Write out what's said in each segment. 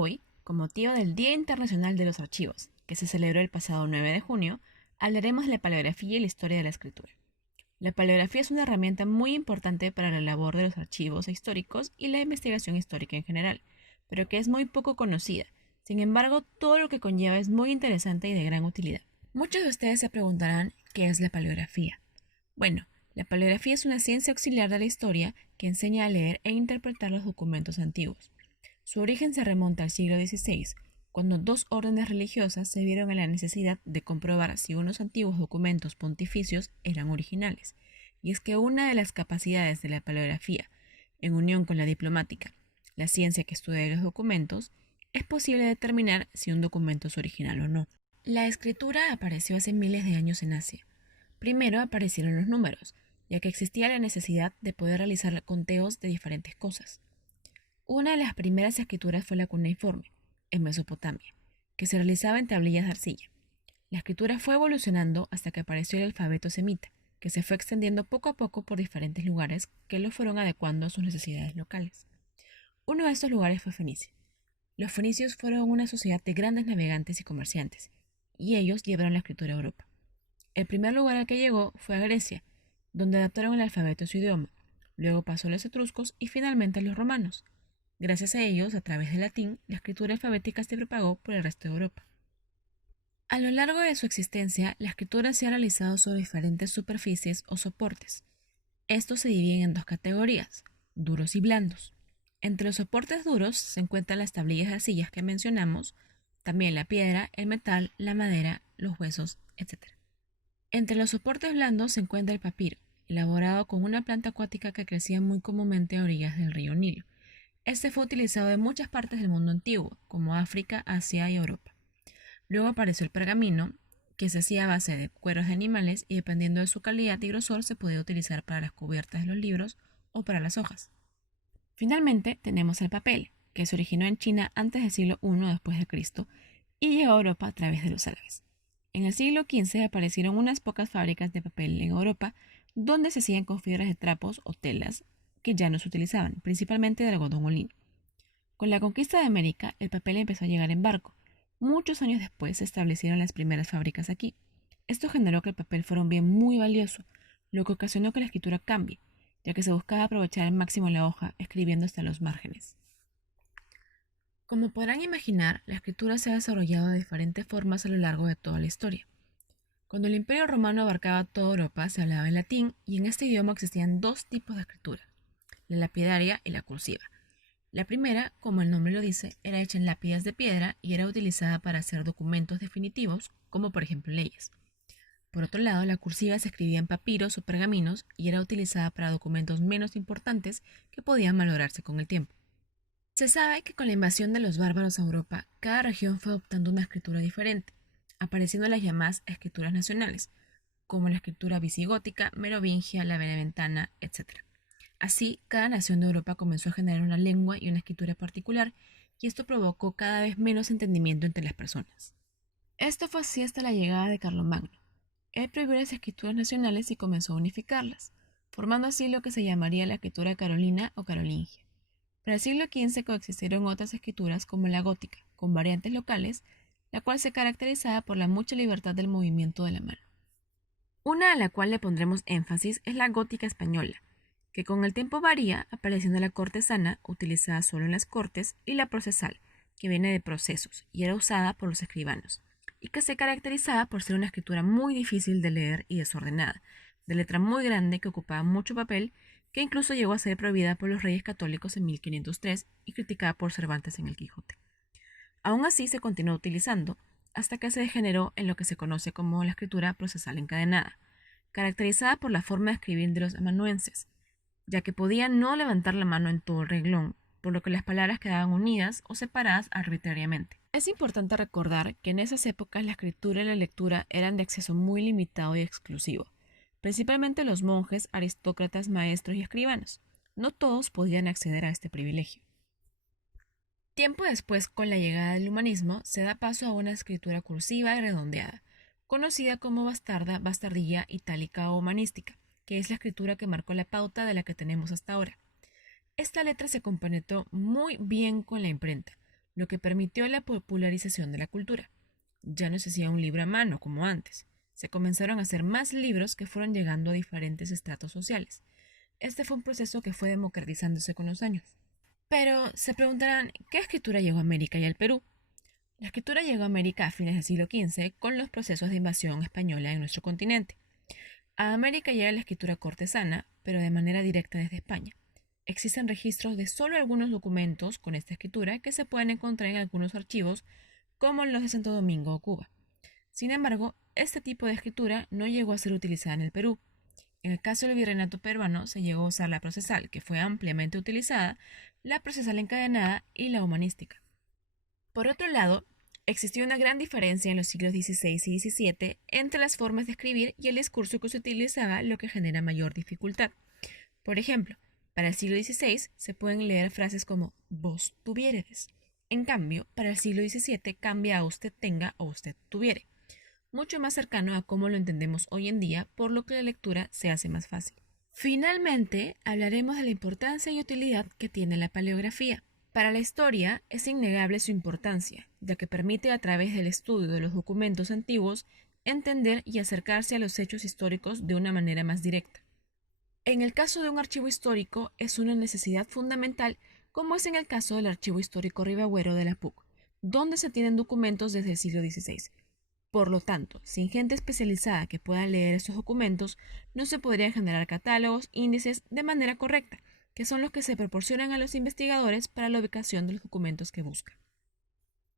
Hoy, con motivo del Día Internacional de los Archivos, que se celebró el pasado 9 de junio, hablaremos de la paleografía y la historia de la escritura. La paleografía es una herramienta muy importante para la labor de los archivos históricos y la investigación histórica en general, pero que es muy poco conocida. Sin embargo, todo lo que conlleva es muy interesante y de gran utilidad. Muchos de ustedes se preguntarán qué es la paleografía. Bueno, la paleografía es una ciencia auxiliar de la historia que enseña a leer e interpretar los documentos antiguos. Su origen se remonta al siglo XVI, cuando dos órdenes religiosas se vieron en la necesidad de comprobar si unos antiguos documentos pontificios eran originales. Y es que una de las capacidades de la paleografía, en unión con la diplomática, la ciencia que estudia los documentos, es posible determinar si un documento es original o no. La escritura apareció hace miles de años en Asia. Primero aparecieron los números, ya que existía la necesidad de poder realizar conteos de diferentes cosas. Una de las primeras escrituras fue la cuneiforme, en Mesopotamia, que se realizaba en tablillas de arcilla. La escritura fue evolucionando hasta que apareció el alfabeto semita, que se fue extendiendo poco a poco por diferentes lugares que lo fueron adecuando a sus necesidades locales. Uno de estos lugares fue Fenicia. Los fenicios fueron una sociedad de grandes navegantes y comerciantes, y ellos llevaron la escritura a Europa. El primer lugar al que llegó fue a Grecia, donde adaptaron el alfabeto a su idioma, luego pasó a los etruscos y finalmente a los romanos. Gracias a ellos, a través del latín, la escritura alfabética se propagó por el resto de Europa. A lo largo de su existencia, la escritura se ha realizado sobre diferentes superficies o soportes. Estos se dividen en dos categorías, duros y blandos. Entre los soportes duros se encuentran las tablillas de arcillas que mencionamos, también la piedra, el metal, la madera, los huesos, etc. Entre los soportes blandos se encuentra el papiro, elaborado con una planta acuática que crecía muy comúnmente a orillas del río Nilo. Este fue utilizado en muchas partes del mundo antiguo, como África, Asia y Europa. Luego apareció el pergamino, que se hacía a base de cueros de animales y dependiendo de su calidad y grosor se podía utilizar para las cubiertas de los libros o para las hojas. Finalmente tenemos el papel, que se originó en China antes del siglo I después de Cristo y llegó a Europa a través de los árabes. En el siglo XV aparecieron unas pocas fábricas de papel en Europa donde se hacían con fibras de trapos o telas que ya no se utilizaban, principalmente de algodón o lino. Con la conquista de América, el papel empezó a llegar en barco. Muchos años después se establecieron las primeras fábricas aquí. Esto generó que el papel fuera un bien muy valioso, lo que ocasionó que la escritura cambie, ya que se buscaba aprovechar al máximo la hoja, escribiendo hasta los márgenes. Como podrán imaginar, la escritura se ha desarrollado de diferentes formas a lo largo de toda la historia. Cuando el Imperio Romano abarcaba toda Europa, se hablaba en latín y en este idioma existían dos tipos de escritura, la lapidaria y la cursiva. La primera, como el nombre lo dice, era hecha en lápidas de piedra y era utilizada para hacer documentos definitivos, como por ejemplo leyes. Por otro lado, la cursiva se escribía en papiros o pergaminos y era utilizada para documentos menos importantes que podían malograrse con el tiempo. Se sabe que con la invasión de los bárbaros a Europa, cada región fue adoptando una escritura diferente, apareciendo las llamadas escrituras nacionales, como la escritura visigótica, merovingia, la beneventana, etc. Así, cada nación de Europa comenzó a generar una lengua y una escritura particular, y esto provocó cada vez menos entendimiento entre las personas. Esto fue así hasta la llegada de Carlomagno. Él prohibió las escrituras nacionales y comenzó a unificarlas, formando así lo que se llamaría la escritura carolina o carolingia. Para el siglo XV coexistieron otras escrituras como la gótica, con variantes locales, la cual se caracterizaba por la mucha libertad del movimiento de la mano. Una a la cual le pondremos énfasis es la gótica española, que con el tiempo varía, apareciendo la cortesana, utilizada solo en las cortes, y la procesal, que viene de procesos y era usada por los escribanos, y que se caracterizaba por ser una escritura muy difícil de leer y desordenada, de letra muy grande que ocupaba mucho papel, que incluso llegó a ser prohibida por los reyes católicos en 1503 y criticada por Cervantes en El Quijote. Aún así se continuó utilizando, hasta que se degeneró en lo que se conoce como la escritura procesal encadenada, caracterizada por la forma de escribir de los amanuenses, ya que podían no levantar la mano en todo el renglón, por lo que las palabras quedaban unidas o separadas arbitrariamente. Es importante recordar que en esas épocas la escritura y la lectura eran de acceso muy limitado y exclusivo, principalmente los monjes, aristócratas, maestros y escribanos. No todos podían acceder a este privilegio. Tiempo después, con la llegada del humanismo, se da paso a una escritura cursiva y redondeada, conocida como bastarda, bastardilla, itálica o humanística, que es la escritura que marcó la pauta de la que tenemos hasta ahora. Esta letra se compenetró muy bien con la imprenta, lo que permitió la popularización de la cultura. Ya no se hacía un libro a mano como antes. Se comenzaron a hacer más libros que fueron llegando a diferentes estratos sociales. Este fue un proceso que fue democratizándose con los años. Pero se preguntarán, ¿qué escritura llegó a América y al Perú? La escritura llegó a América a fines del siglo XV con los procesos de invasión española en nuestro continente. A América llega la escritura cortesana, pero de manera directa desde España. Existen registros de solo algunos documentos con esta escritura que se pueden encontrar en algunos archivos, como los de Santo Domingo o Cuba. Sin embargo, este tipo de escritura no llegó a ser utilizada en el Perú. En el caso del virreinato peruano se llegó a usar la procesal, que fue ampliamente utilizada, la procesal encadenada y la humanística. Por otro lado, existió una gran diferencia en los siglos XVI y XVII entre las formas de escribir y el discurso que se utilizaba, lo que genera mayor dificultad. Por ejemplo, para el siglo XVI se pueden leer frases como vos tuviéredes. En cambio, para el siglo XVII cambia a usted tenga o usted tuviere, mucho más cercano a cómo lo entendemos hoy en día, por lo que la lectura se hace más fácil. Finalmente, hablaremos de la importancia y utilidad que tiene la paleografía. Para la historia es innegable su importancia, ya que permite a través del estudio de los documentos antiguos entender y acercarse a los hechos históricos de una manera más directa. En el caso de un archivo histórico es una necesidad fundamental, como es en el caso del Archivo Histórico Ribagüero de la PUC, donde se tienen documentos desde el siglo XVI. Por lo tanto, sin gente especializada que pueda leer estos documentos, no se podrían generar catálogos, índices de manera correcta, que son los que se proporcionan a los investigadores para la ubicación de los documentos que buscan.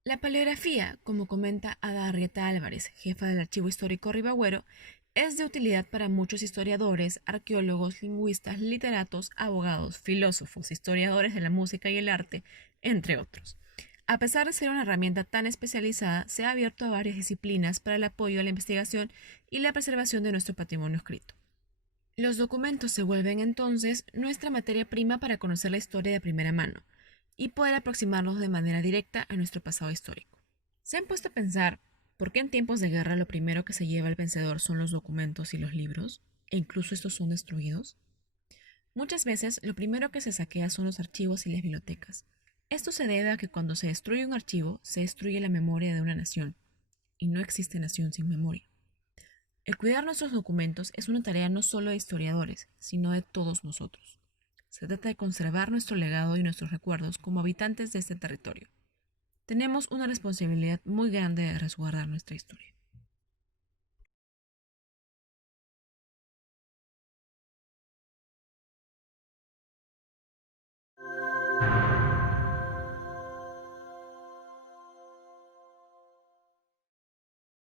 La paleografía, como comenta Ada Arrieta Álvarez, jefa del Archivo Histórico Ribagüero, es de utilidad para muchos historiadores, arqueólogos, lingüistas, literatos, abogados, filósofos, historiadores de la música y el arte, entre otros. A pesar de ser una herramienta tan especializada, se ha abierto a varias disciplinas para el apoyo a la investigación y la preservación de nuestro patrimonio escrito. Los documentos se vuelven entonces nuestra materia prima para conocer la historia de primera mano y poder aproximarnos de manera directa a nuestro pasado histórico. ¿Se han puesto a pensar por qué en tiempos de guerra lo primero que se lleva al vencedor son los documentos y los libros, e incluso estos son destruidos? Muchas veces lo primero que se saquea son los archivos y las bibliotecas. Esto se debe a que cuando se destruye un archivo, se destruye la memoria de una nación, y no existe nación sin memoria. El cuidar nuestros documentos es una tarea no solo de historiadores, sino de todos nosotros. Se trata de conservar nuestro legado y nuestros recuerdos como habitantes de este territorio. Tenemos una responsabilidad muy grande de resguardar nuestra historia.